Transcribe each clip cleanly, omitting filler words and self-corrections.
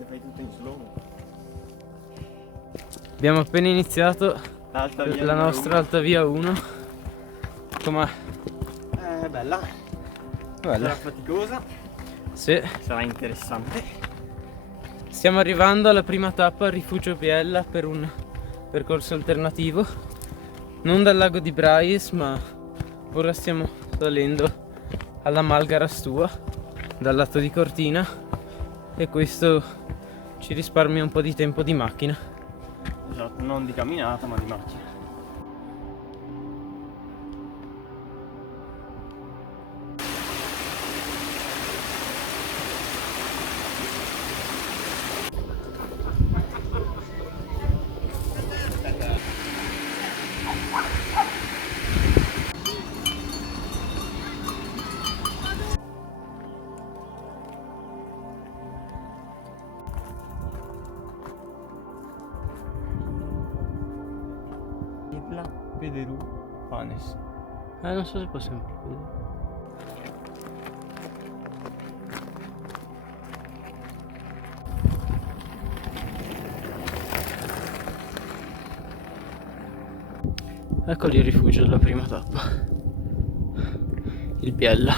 Le fai tutte in slow. Abbiamo appena iniziato la nostra alta via 1. Com'è? Bella. Sarà faticosa. Sì. Sarà interessante. Stiamo arrivando alla prima tappa al Rifugio Biella per un percorso alternativo. Non dal lago di Brais, ma ora stiamo salendo alla Malgara Stua dal lato di Cortina, e questo ci risparmia un po' di tempo di macchina. Esatto, non di camminata ma di macchina. Pederu Panes. Non so se possiamo vedere. Ecco lì il rifugio della prima tappa, il Biella.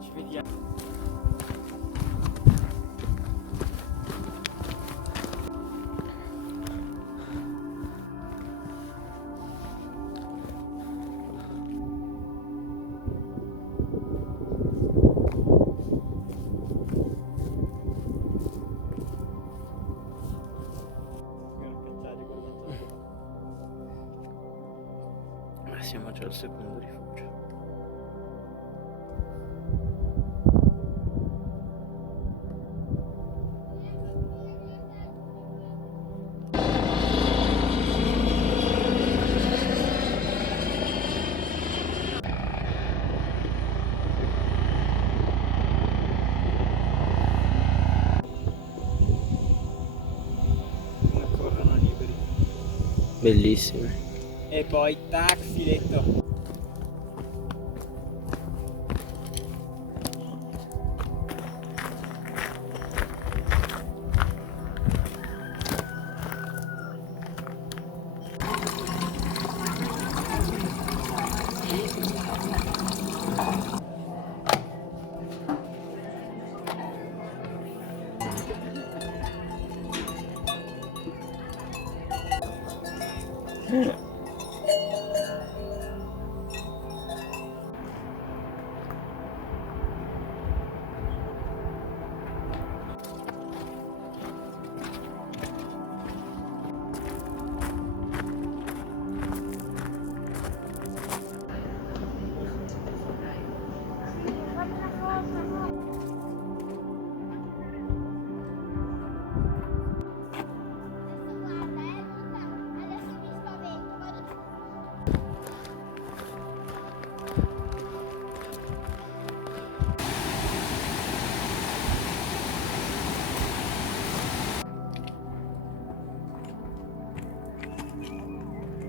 Ci vediamo. Siamo già al secondo rifugio. Corrono liberi. Bellissime. E poi tac, filetto.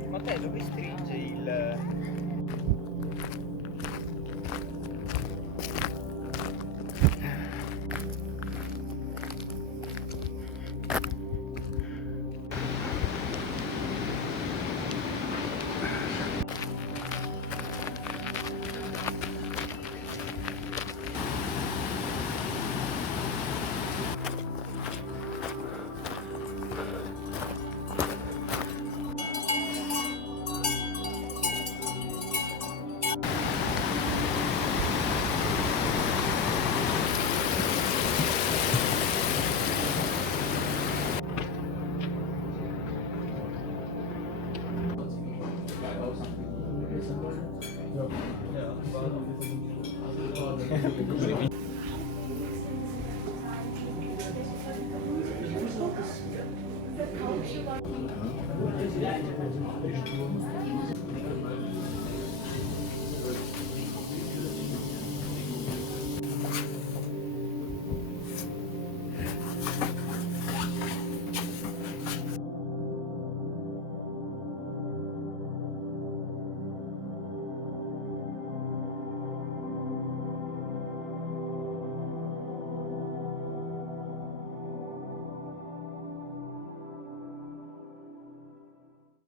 Ma te dove stringe il...